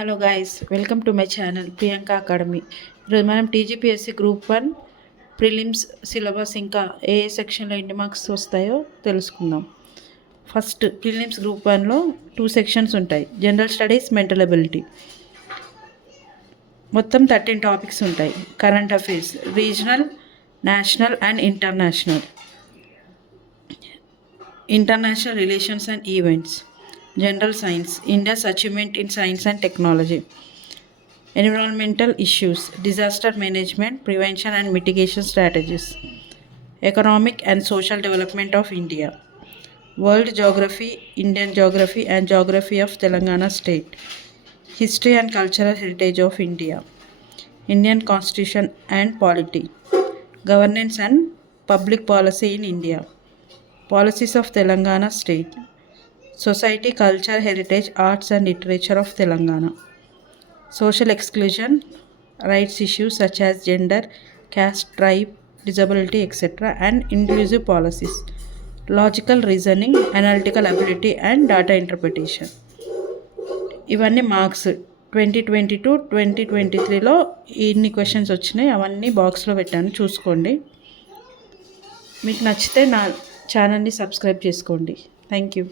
Hello guys, welcome to my channel Priyanka అకాడమీ. ఈరోజు మనం TGPSC group 1 prelims syllabus ఇంకా ఏ సెక్షన్లో ఎన్ని మార్క్స్ వస్తాయో తెలుసుకుందాం. ఫస్ట్ ప్రిలిమ్స్ గ్రూప్ 1లో 2 సెక్షన్స్ ఉంటాయి. General studies, mental ability. మొత్తం 13 టాపిక్స్ ఉంటాయి. Current affairs, regional, national and international relations and events. General Science, India's achievement in science and technology. Environmental issues, disaster management, prevention and mitigation strategies. Economic and social development of India. World geography, Indian geography and geography of Telangana state. History and cultural heritage of India. Indian constitution and polity. Governance and public policy in India. Policies of Telangana state. Society, culture, heritage, arts and literature of Telangana. Social exclusion, rights issues such as gender, caste, tribe, disability, etc. and inclusive policies. Logical reasoning, analytical ability and data interpretation. ఇవన్నీ మార్క్స్ 2022-2023లో ఇన్ని క్వశ్చన్స్ వచ్చినాయి. అవన్నీ బాక్స్లో పెట్టాను, చూసుకోండి. మీకు నచ్చితే నా ఛానల్ని సబ్స్క్రైబ్ చేసుకోండి. Thank you.